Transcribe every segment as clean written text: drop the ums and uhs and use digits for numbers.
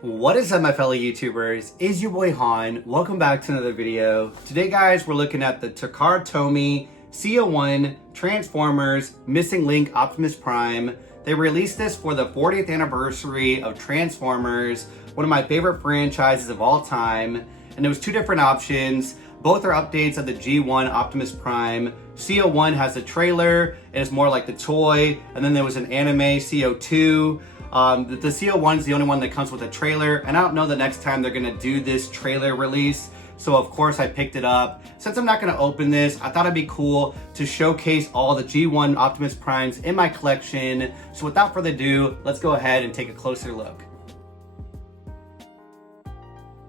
What is up, my fellow YouTubers? It's your boy Han. Welcome back to another video. Today, guys, we're looking at the Takara Tomy C-01 Transformers Missing Link Optimus Prime. They released this for the 40th anniversary of Transformers, one of my favorite franchises of all time. And there was two different options. Both are updates of the G1 Optimus Prime. C-01 has a trailer, and it's more like the toy. And then there was an anime, C-02. The C-01 is the only one that comes with a trailer, and I don't know the next time they're gonna do this trailer release, so of course I picked it up. Since I'm not gonna open this, I thought it'd be cool to showcase all the G1 Optimus Primes in my collection. So without further ado, let's go ahead and take a closer look.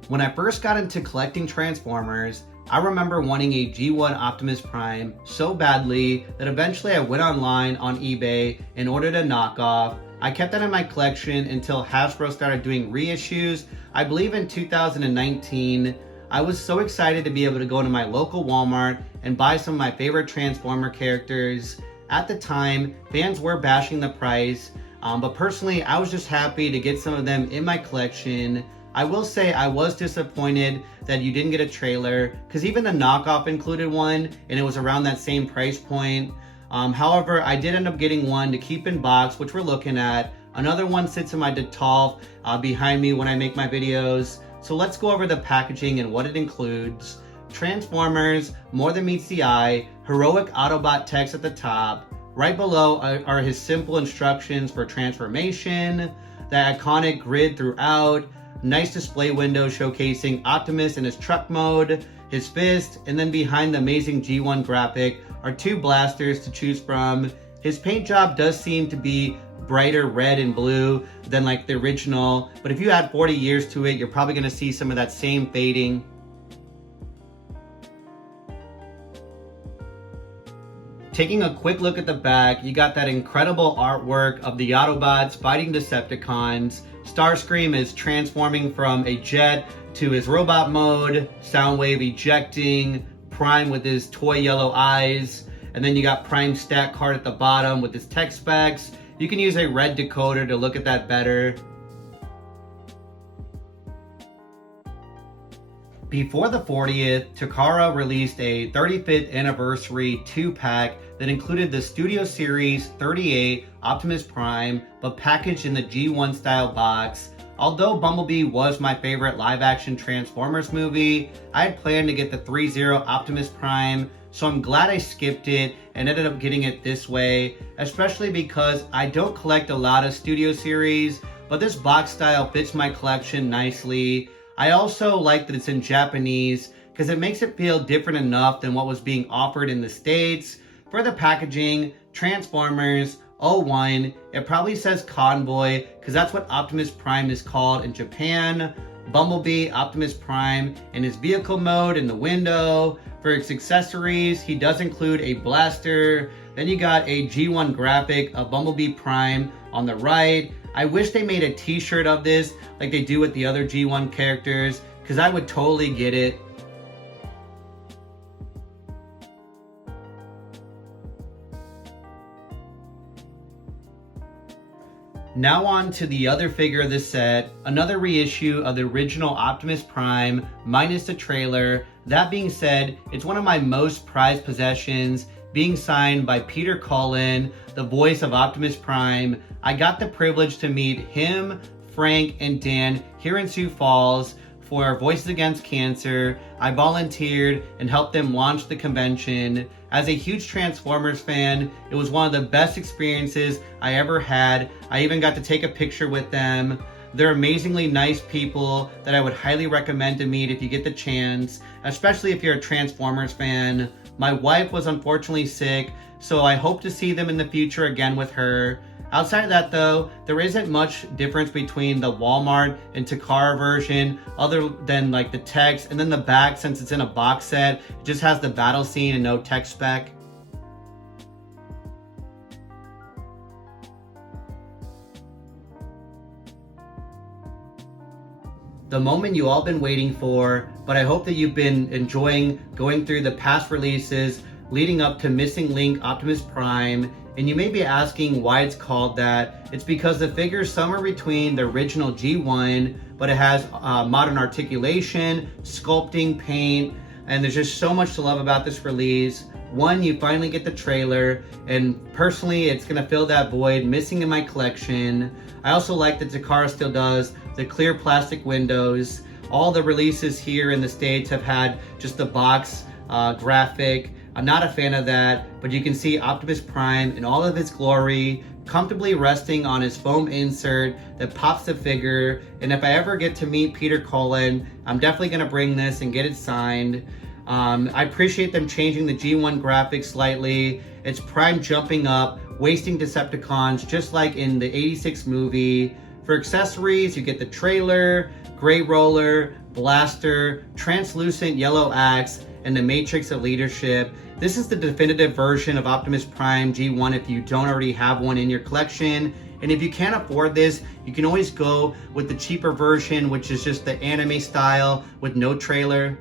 When I first got into collecting Transformers, I remember wanting a G1 Optimus Prime so badly that eventually I went online on eBay and ordered a knockoff. I kept that in my collection until Hasbro started doing reissues, I believe in 2019. I was so excited to be able to go to my local Walmart and buy some of my favorite Transformer characters. At the time, fans were bashing the price, but personally, I was just happy to get some of them in my collection. I will say I was disappointed that you didn't get a trailer, because even the knockoff included one, and it was around that same price point. However, I did end up getting one to keep in box, which we're looking at. Another one sits in my Detolf behind me when I make my videos. So let's go over the packaging and what it includes. Transformers, more than meets the eye, heroic Autobot text at the top. Right below are his simple instructions for transformation, the iconic grid throughout, nice display window showcasing Optimus in his truck mode, his fist, and then behind the amazing G1 graphic are two blasters to choose from. His paint job does seem to be brighter red and blue than like the original, but if you add 40 years to it, you're probably gonna see some of that same fading. Taking a quick look at the back, you got that incredible artwork of the Autobots fighting Decepticons. Starscream is transforming from a jet to his robot mode, Soundwave ejecting, Prime with his toy yellow eyes, and then you got Prime stat card at the bottom with his tech specs. You can use a red decoder to look at that better. Before the 40th, Takara released a 35th anniversary 2-pack that included the Studio Series 38 Optimus Prime, but packaged in the G1 style box. Although Bumblebee was my favorite live-action Transformers movie, I had planned to get the 3-0 Optimus Prime, so I'm glad I skipped it and ended up getting it this way, especially because I don't collect a lot of Studio Series, but this box style fits my collection nicely. I also like that it's in Japanese, because it makes it feel different enough than what was being offered in the States. For the packaging, Transformers 01, it probably says Convoy, because that's what Optimus Prime is called in Japan. Bumblebee, Optimus Prime, in his vehicle mode in the window. For its accessories, he does include a blaster. Then you got a G1 graphic of Bumblebee Prime on the right. I wish they made a t-shirt of this like they do with the other G1 characters, because I would totally get it. Now on to the other figure of this set, another reissue of the original Optimus Prime, minus the trailer. That being said, it's one of my most prized possessions, being signed by Peter Cullen, the voice of Optimus Prime. I got the privilege to meet him, Frank, and Dan here in Sioux Falls for Voices Against Cancer. I volunteered and helped them launch the convention. As a huge Transformers fan, it was one of the best experiences I ever had. I even got to take a picture with them. They're amazingly nice people that I would highly recommend to meet if you get the chance, especially if you're a Transformers fan. My wife was unfortunately sick, so I hope to see them in the future again with her. Outside of that though, there isn't much difference between the Walmart and Takara version other than like the text, and then the back, since it's in a box set, it just has the battle scene and no text spec. The moment you all been waiting for, but I hope that you've been enjoying going through the past releases leading up to Missing Link Optimus Prime. And you may be asking why it's called that. It's because the figure is somewhere between the original G1, but it has modern articulation, sculpting, paint, and there's just so much to love about this release. One, you finally get the trailer, and personally, it's gonna fill that void missing in my collection. I also like that Takara still does the clear plastic windows. All the releases here in the States have had just the box graphic. I'm not a fan of that, but you can see Optimus Prime in all of his glory, comfortably resting on his foam insert that pops the figure. And if I ever get to meet Peter Cullen, I'm definitely gonna bring this and get it signed. I appreciate them changing the G1 graphics slightly. It's Prime jumping up, wasting Decepticons, just like in the 86 movie. For accessories, you get the trailer, gray roller, blaster, translucent yellow axe, and the Matrix of Leadership. This is the definitive version of Optimus Prime G1 if you don't already have one in your collection. And if you can't afford this, you can always go with the cheaper version, which is just the anime style with no trailer.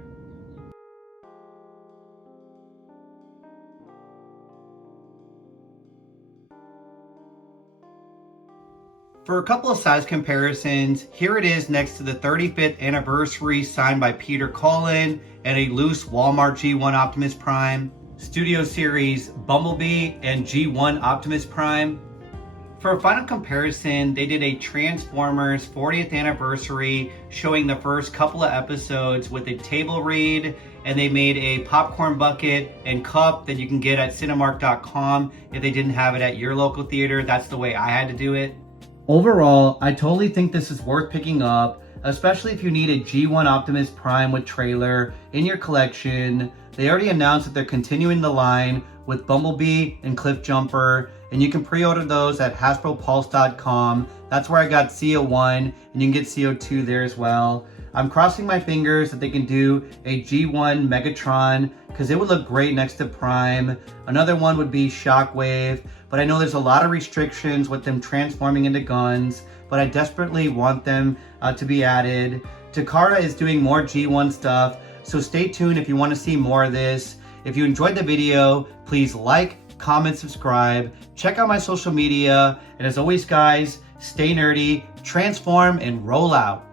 For a couple of size comparisons, here it is next to the 35th anniversary signed by Peter Cullen and a loose Walmart G1 Optimus Prime, Studio Series Bumblebee, and G1 Optimus Prime. For a final comparison, they did a Transformers 40th anniversary showing the first couple of episodes with a table read, and they made a popcorn bucket and cup that you can get at Cinemark.com if they didn't have it at your local theater. That's the way I had to do it. Overall, I totally think this is worth picking up, especially if you need a G1 Optimus Prime with trailer in your collection. They already announced that they're continuing the line with Bumblebee and Cliffjumper, and you can pre-order those at HasbroPulse.com. That's where I got C-01, and you can get C-02 there as well. I'm crossing my fingers that they can do a G1 Megatron, because it would look great next to Prime. Another one would be Shockwave, but I know there's a lot of restrictions with them transforming into guns, but I desperately want them to be added. Takara is doing more G1 stuff, so stay tuned if you want to see more of this. If you enjoyed the video, please like, comment, subscribe, check out my social media, and as always guys, stay nerdy, transform, and roll out.